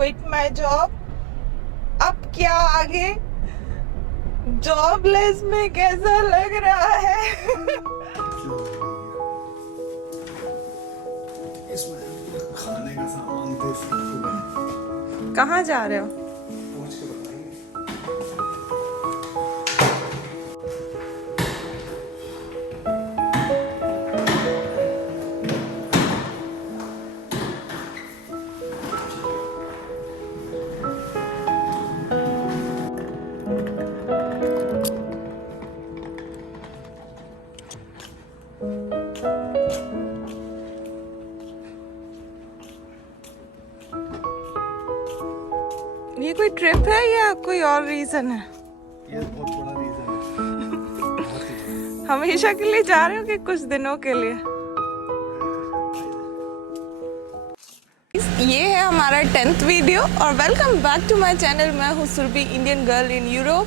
Quit my job. अब क्या आगे, जॉबलेस में कैसा लग रहा है। इसमें खाने का सामान दे सकते हैं। कहाँ जा रहे हो? पहुंच के बताएंगे। ये कोई ट्रिप है या कोई और रीजन है? ये बहुत बड़ा रीजन है। बहुत ही बड़ा। हमेशा के लिए जा रहे हो कि कुछ दिनों के लिए? ये है हमारा 10th वीडियो और welcome back to my channel. मैं हूँ Surbhi, Indian girl in Europe,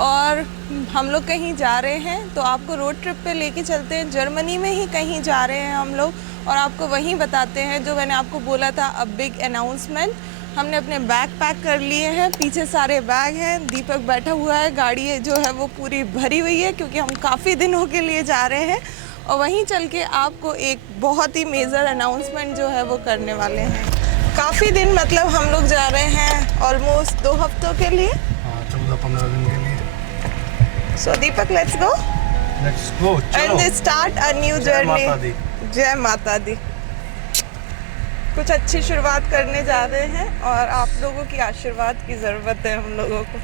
और हम लोग कहीं जा रहे हैं तो आपको रोड ट्रिप पे लेके चलते हैं। जर्मनी में ही कहीं जा रहे हैं हम लोग और आपको वहीं बताते हैं जो मैंने आपको बोला था, अ बिग अनाउंसमेंट। हमने अपने बैग पैक कर लिए हैं, पीछे सारे बैग हैं, दीपक बैठा हुआ है, गाड़ी जो है वो पूरी भरी हुई है क्योंकि हम काफ़ी दिनों के लिए जा रहे हैं और वहीं चल के आपको एक बहुत ही मेजर अनाउंसमेंट जो है वो करने वाले हैं। काफ़ी दिन, मतलब हम लोग जा रहे हैं ऑलमोस्ट 2 हफ्तों के लिए। 14-15 दिन के लिए। सो दीपक, लेट्स गो चलो। एंड स्टार्ट अ न्यू जय माता जर्नी। दी। जय माता दी। कुछ अच्छी शुरुआत करने जा रहे हैं और आप लोगों की आशीर्वाद की ज़रूरत है हम लोगों को।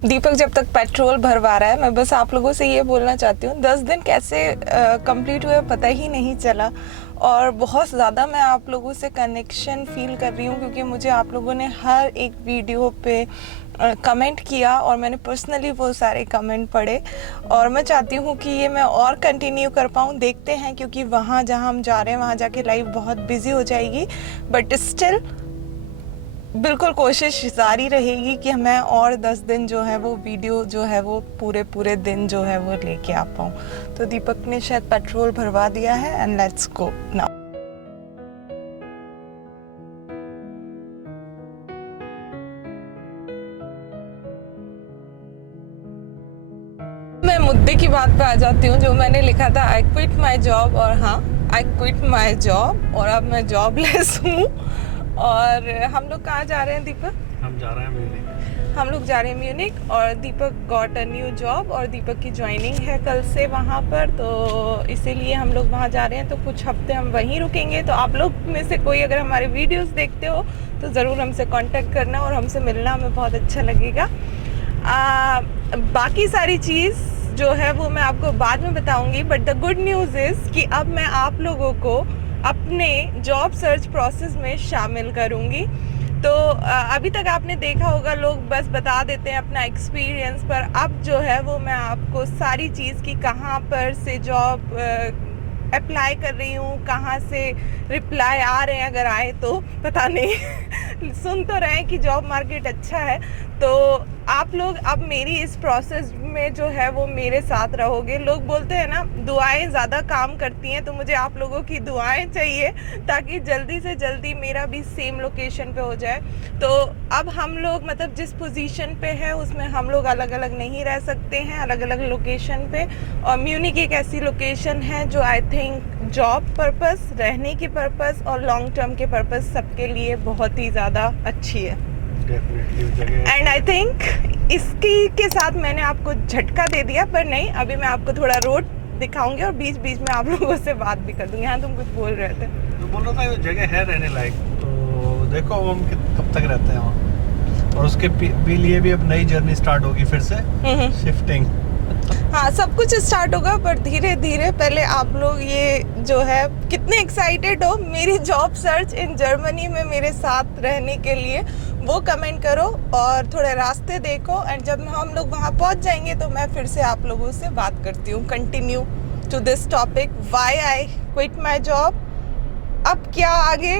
दीपक जब तक पेट्रोल भरवा रहा है, मैं बस आप लोगों से ये बोलना चाहती हूँ, 10 दिन कैसे कंप्लीट हुए पता ही नहीं चला और बहुत ज़्यादा मैं आप लोगों से कनेक्शन फील कर रही हूँ क्योंकि मुझे आप लोगों ने हर एक वीडियो पे कमेंट किया और मैंने पर्सनली वो सारे कमेंट पढ़े और मैं चाहती हूँ कि ये मैं और कंटिन्यू कर पाऊँ। देखते हैं, क्योंकि वहाँ जहाँ हम जा रहे हैं वहाँ जाके लाइफ बहुत बिजी हो जाएगी, बट स्टिल बिल्कुल कोशिश जारी रहेगी कि मैं और 10 दिन जो है वो वीडियो जो है वो पूरे दिन जो है वो लेके आ पाऊँ। तो दीपक ने शायद पेट्रोल भरवा दिया है एंड लेट्स गो नाउ। मैं मुद्दे की बात पे आ जाती हूँ, जो मैंने लिखा था, आई क्विट माई जॉब। और हाँ, आई क्विट माई जॉब और अब मैं जॉबलेस हूँ। और हम लोग कहाँ जा रहे हैं दीपक? हम जा रहे हैं म्यूनिक। हम लोग जा रहे हैं म्यूनिक और दीपक गॉट अ न्यू जॉब और दीपक की ज्वाइनिंग है कल से वहाँ पर, तो इसीलिए हम लोग वहाँ जा रहे हैं। तो कुछ हफ्ते हम वहीं रुकेंगे। तो आप लोग में से कोई अगर हमारे वीडियोस देखते हो तो ज़रूर हमसे कांटेक्ट करना और हमसे मिलना, हमें बहुत अच्छा लगेगा। बाकी सारी चीज़ जो है वो मैं आपको बाद में बताऊंगी, but the good news is कि अब मैं आप लोगों को अपने जॉब सर्च प्रोसेस में शामिल करूंगी। तो अभी तक आपने देखा होगा लोग बस बता देते हैं अपना एक्सपीरियंस, पर अब जो है वो मैं आपको सारी चीज़ की कहाँ पर से जॉब अप्लाई कर रही हूँ, कहाँ से रिप्लाई आ रहे हैं, अगर आए तो पता नहीं सुन तो रहे हैं कि जॉब मार्केट अच्छा है। तो आप लोग अब मेरी इस प्रोसेस में जो है वो मेरे साथ रहोगे। लोग बोलते हैं ना, दुआएं ज़्यादा काम करती हैं, तो मुझे आप लोगों की दुआएं चाहिए ताकि जल्दी से जल्दी मेरा भी सेम लोकेशन पे हो जाए। तो अब हम लोग, मतलब जिस पोजीशन पे है उसमें हम लोग अलग अलग नहीं रह सकते हैं, अलग अलग लोकेशन पे। और म्यूनिक एक ऐसी लोकेशन है जो आई थिंक जॉब पर्पस, रहने के पर्पस और लॉन्ग टर्म के पर्पस सबके लिए बहुत ही ज़्यादा अच्छी है। एंड आई थिंक इसकी के साथ मैंने आपको झटका दे दिया, पर नहीं, अभी मैं आपको थोड़ा रोड दिखाऊंगी और बीच बीच में आप लोगों से बात भी कर दूंगी। हाँ, तुम कुछ बोल रहे थे? तो बोल रहा था ये जगह है रहने लायक, तो देखो अब हम कब तक रहते हैं वहाँ, और उसके लिए भी अब नई जर्नी स्टार्ट होगी फिर से, शिफ्टिंग। हाँ, सब कुछ स्टार्ट होगा, पर धीरे धीरे। पहले आप लोग ये जो है कितने एक्साइटेड हो मेरी जॉब सर्च इन जर्मनी में मेरे साथ रहने के लिए, वो कमेंट करो और थोड़े रास्ते देखो। एंड जब हम लोग वहाँ पहुँच जाएंगे तो मैं फिर से आप लोगों से बात करती हूँ, continue to this topic, why I quit my job. अब क्या आगे,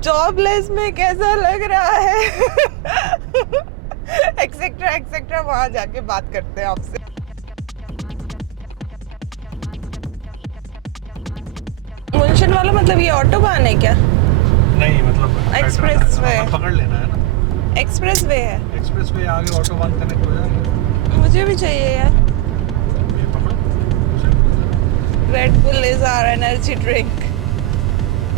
जॉबलेस में कैसा लग रहा है। एक्सेट्रा एक्सेट्रा, वहाँ जाके बात करते हैं आपसे। मुंशन वाला मतलब ये ऑटोबान है क्या? नहीं मतलब एक्सप्रेस वे पकड़ लेना है ना, एक्सप्रेस वे है। एक्सप्रेस वे आगे ऑटोबान कनेक्ट हो जाएगा। मुझे भी चाहिए यार। ये पकड़ो, Red Bull is our energy drink,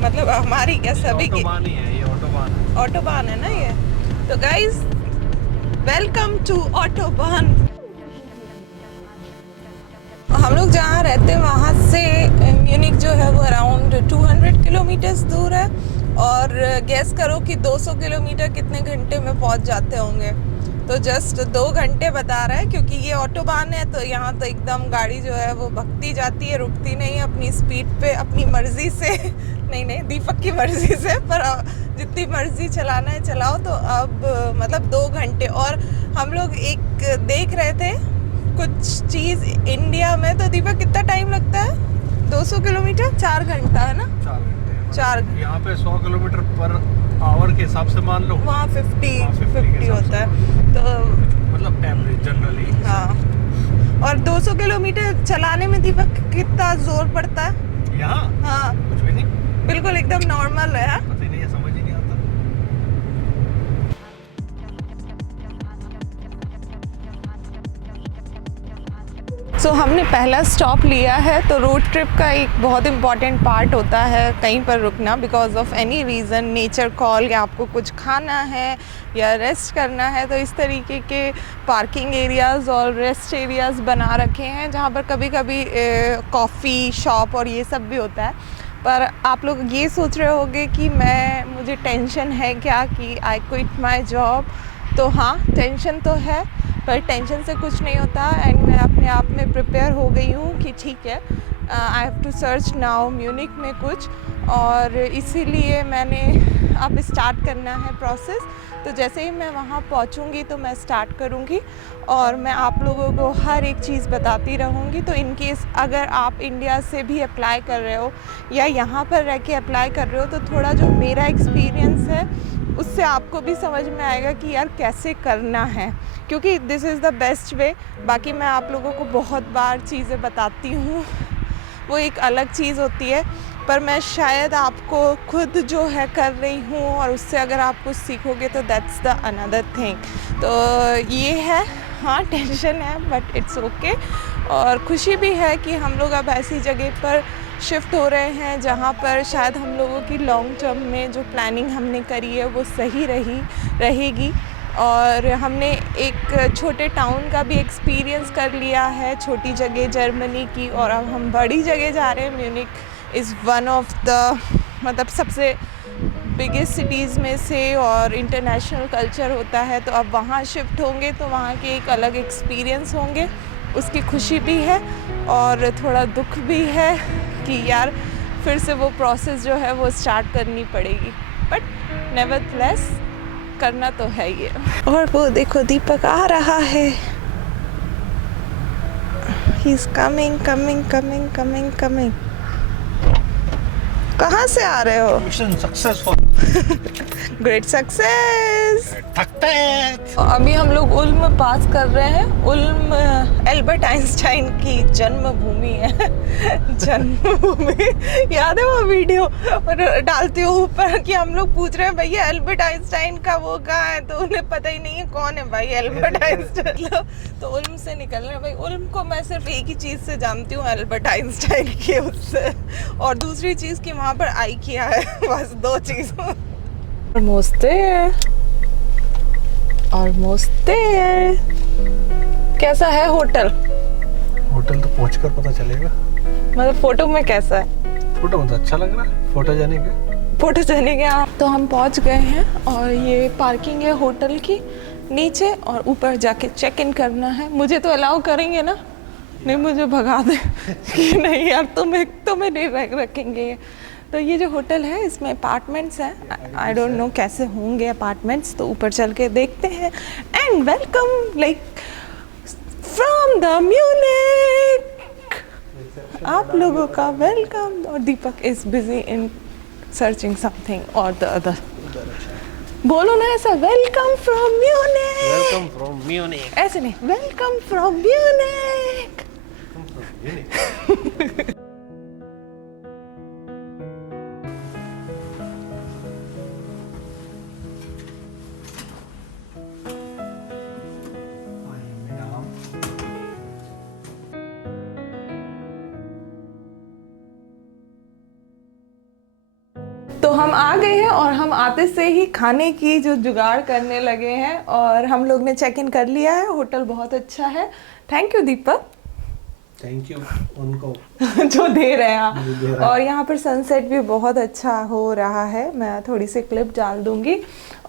मतलब हमारी क्या सभी की ऑटोबान ही है, ये ऑटोबान है। ऑटोबान है ना ये। तो गाइस वेलकम टू ऑटोबान। हम लोग जहाँ रहते हैं वहाँ से म्यूनिक जो है वो अराउंड 200 किलोमीटर्स दूर है, और गैस करो कि 200 किलोमीटर कितने घंटे में पहुँच जाते होंगे। तो जस्ट 2 घंटे बता रहा है, क्योंकि ये ऑटोबान है तो यहाँ तो एकदम गाड़ी जो है वो भगती जाती है, रुकती नहीं है, अपनी स्पीड पे अपनी मर्जी से नहीं दीपक की मर्जी से, पर जितनी मर्जी चलाना है चलाओ। तो अब मतलब 2 घंटे, और हम लोग एक देख रहे थे कुछ चीज़ इंडिया में, तो दीपक कितना टाइम लगता है? 200 किलोमीटर 4 घंटा है ना? 4 घंटे। 4 यहाँ पे 100 किलोमीटर पर आवर के हिसाब से मान लो, वहाँ 50 के होता है तो मतलब एवरेज जनरली। हाँ। और 200 किलोमीटर चलाने में दीपक कितना जोर पड़ता है? यहाँ हाँ कुछ भी नहीं, बिल्कुल एकदम नॉर्मल है। पता ही नहीं है, समझ ही नहीं आता। सो हमने पहला स्टॉप लिया है, तो रोड ट्रिप का एक बहुत इम्पॉर्टेंट पार्ट होता है कहीं पर रुकना, because of any reason, nature call, या आपको कुछ खाना है या रेस्ट करना है। तो इस तरीके के पार्किंग एरियाज़ और रेस्ट एरियाज़ बना रखे हैं, जहाँ पर कभी कभी कॉफ़ी शॉप और ये सब भी होता है। पर आप लोग ये सोच रहे होंगे कि मुझे टेंशन है क्या कि आई क्विट माई जॉब। तो हाँ, टेंशन तो है, पर टेंशन से कुछ नहीं होता। एंड मैं अपने आप में प्रिपेयर हो गई हूँ कि ठीक है, I have to search now Munich में कुछ, और इसीलिए मैंने अब स्टार्ट करना है प्रोसेस। तो जैसे ही मैं वहाँ पहुँचूँगी तो मैं स्टार्ट करूँगी, और मैं आप लोगों को हर एक चीज़ बताती रहूँगी। तो इन केस अगर आप इंडिया से भी अप्लाई कर रहे हो या यहाँ पर रह के अप्लाई कर रहे हो, तो थोड़ा जो मेरा एक्सपीरियंस है उससे आपको भी समझ में आएगा कि यार कैसे करना है, क्योंकि this is the best way. बाकी मैं आप लोगों को बहुत बार चीज़ें बताती हूँ, वो एक अलग चीज़ होती है, पर मैं शायद आपको खुद जो है कर रही हूँ, और उससे अगर आप कुछ सीखोगे तो दैट्स द अनदर थिंग। तो ये है, हाँ टेंशन है बट इट्स ओके, और खुशी भी है कि हम लोग अब ऐसी जगह पर शिफ्ट हो रहे हैं जहाँ पर शायद हम लोगों की लॉन्ग टर्म में जो प्लानिंग हमने करी है वो सही रहेगी। और हमने एक छोटे टाउन का भी एक्सपीरियंस कर लिया है, छोटी जगह जर्मनी की, और अब हम बड़ी जगह जा रहे हैं। Munich is one of the मतलब सबसे बिगेस्ट सिटीज़ में से, और इंटरनेशनल कल्चर होता है। तो अब वहाँ शिफ्ट होंगे तो वहाँ के एक अलग एक्सपीरियंस होंगे, उसकी खुशी भी है और थोड़ा दुख भी है कि यार फिर से वो प्रोसेस जो है वो स्टार्ट करनी पड़ेगी, बट नेवरदलेस करना तो है ये। और वो देखो दीपक आ रहा है, he is coming coming coming coming coming. कहाँ से आ रहे हो? Mission successful. Great success. थकते हैं। अभी हम लोग उल्म पास कर रहे हैं। उल्म एल्बर्ट आइंस्टाइन की जन्मभूमि है। जन्मभूमि याद है वो वीडियो और डालती हूँ ऊपर कि हम लोग पूछ रहे हैं भैया एल्बर्ट आइंस्टाइन का वो कहाँ है, तो उन्हें पता ही नहीं है कौन है भाई एल्बर्ट आइंस्टाइन। तो उल्म से निकल रहे हैं भाई। उल्म को मैं सिर्फ एक ही चीज़ से जानती हूँ, एल्बर्ट आइंस्टाइन के उससे, और दूसरी चीज़ कि वहाँ पर आई किया है, बस 2 चीज़। Almost there. Almost there. कैसा है होटल? होटल तो पहुंचकर पता चलेगा। मतलब फोटो में कैसा है? फोटो में तो अच्छा लग रहा है, फोटो जाने के। तो हम पहुंच गए हैं और ये पार्किंग है होटल की नीचे, और ऊपर जाके चेक इन करना है। मुझे तो अलाउ करेंगे ना? नहीं मुझे भगा दे कि नहीं यार तुम्हें नहीं रखेंगे। तो ये जो होटल है इसमें अपार्टमेंट्स हैं। आई डोंट नो कैसे होंगे अपार्टमेंट्स, तो ऊपर चल के देखते हैं। And welcome like from the Munich, आप लोगों का वेलकम। और Deepak is busy in searching something और द अदर। बोलो ना ऐसा, welcome from Munich. Welcome from Munich. ऐसे नहीं, वेलकम फ्रॉम म्यूनिख। तो हम आ गए हैं और हम आते से ही खाने की जो जुगाड़ करने लगे हैं और हम लोग ने चेक इन कर लिया है। होटल बहुत अच्छा है। Thank you Deepak. Thank you उनको जो दे रहे हैं जो दे आप। रहा है। और यहाँ पर सनसेट भी बहुत अच्छा हो रहा है। मैं थोड़ी सी क्लिप डाल दूंगी।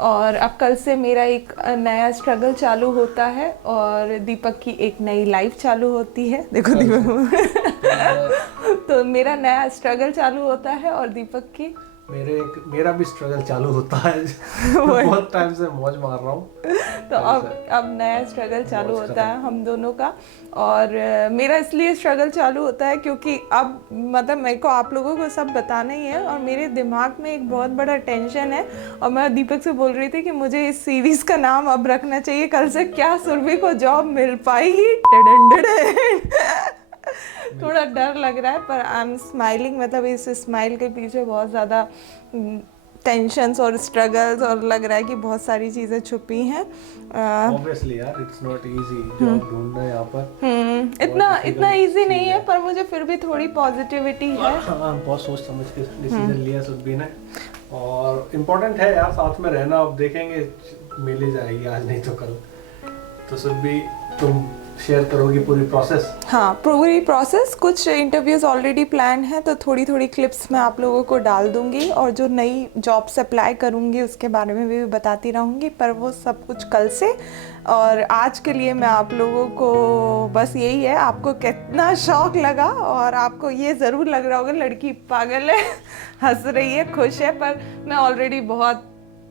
और अब कल से मेरा एक नया स्ट्रगल चालू होता है और दीपक की एक नई लाइफ चालू होती है। देखो दीपक तो मेरा नया स्ट्रगल चालू होता है और दीपक की मेरा भी स्ट्रगल चालू होता है। बहुत टाइम से मौज मार रहा हूँ। तो अब नया स्ट्रगल चालू होता है हम दोनों का। और मेरा इसलिए स्ट्रगल चालू होता है क्योंकि अब मतलब मेरे को आप लोगों को सब बताना ही है और मेरे दिमाग में एक बहुत बड़ा टेंशन है। और मैं दीपक से बोल रही थी कि मुझे इस सीरीज़ का नाम अब रखना चाहिए, कल से क्या सुरभि को जॉब मिल पाएगी। थोड़ा डर लग रहा है पर आई एम स्माइलिंग। मतलब इस स्माइल के पीछे बहुत ज़्यादा टेंशन्स और स्ट्रगल्स और लग रहा है कि बहुत सारी चीज़ें छुपी हैं। Obviously यार, it's not easy जॉब ढूंढना यहाँ पर। इतना इजी नहीं है पर मुझे फिर भी थोड़ी पॉजिटिविटी है। हाँ, बहुत सोच समझ के डिसीजन लिया सुरभि ने। और इम्पोर्टेंट है यार साथ में रहना। अब देखेंगे मिल ही जाएगी आज नहीं तो कल। तो सुरभि तुम शेयर करोगी पूरी प्रोसेस? हाँ, पूरी प्रोसेस। कुछ इंटरव्यूज़ ऑलरेडी प्लान है तो थोड़ी थोड़ी क्लिप्स मैं आप लोगों को डाल दूंगी और जो नई जॉब्स अप्लाई करूंगी उसके बारे में भी बताती रहूंगी, पर वो सब कुछ कल से। और आज के लिए मैं आप लोगों को बस यही है, आपको कितना शौक लगा और आपको ये ज़रूर लग रहा होगा लड़की पागल है हंस रही है, खुश है, पर मैं ऑलरेडी बहुत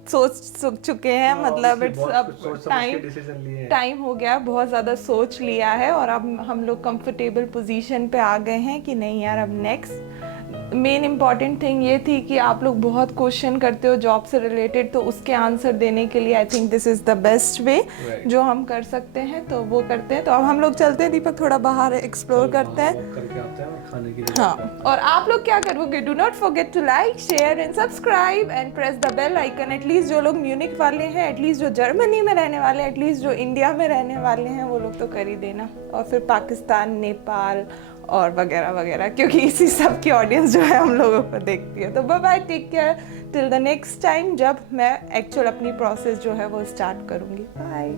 सोच चुके हैं। मतलब इट्स अब टाइम हो गया, बहुत ज़्यादा सोच लिया है और अब हम लोग कंफर्टेबल पोजीशन पे आ गए हैं कि नहीं यार अब नेक्स्ट। मेन इम्पॉर्टेंट थिंग ये थी कि आप लोग बहुत क्वेश्चन करते हो जॉब से रिलेटेड, तो उसके आंसर देने के लिए I think this is the best way जो हम कर सकते हैं, तो वो करते हैं। तो अब हम लोग चलते हैं दीपक, थोड़ा बाहर एक्सप्लोर करते हैं। खाने की हाँ, और आप लोग क्या करोगे? Do not forget to like, share and subscribe and press the bell icon. At least जो लोग म्यूनिख वाले हैं, एटलीस्ट जो जर्मनी में रहने वाले हैं, एटलीस्ट जो इंडिया में रहने वाले हैं, वो लोग तो कर ही देना। और फिर पाकिस्तान, नेपाल और वगैरह वगैरह, क्योंकि इसी सब की ऑडियंस जो है हम लोगों को देखती है। तो bye bye, take care till the next time जब मैं एक्चुअल अपनी प्रोसेस जो है वो स्टार्ट करूँगी। बाय।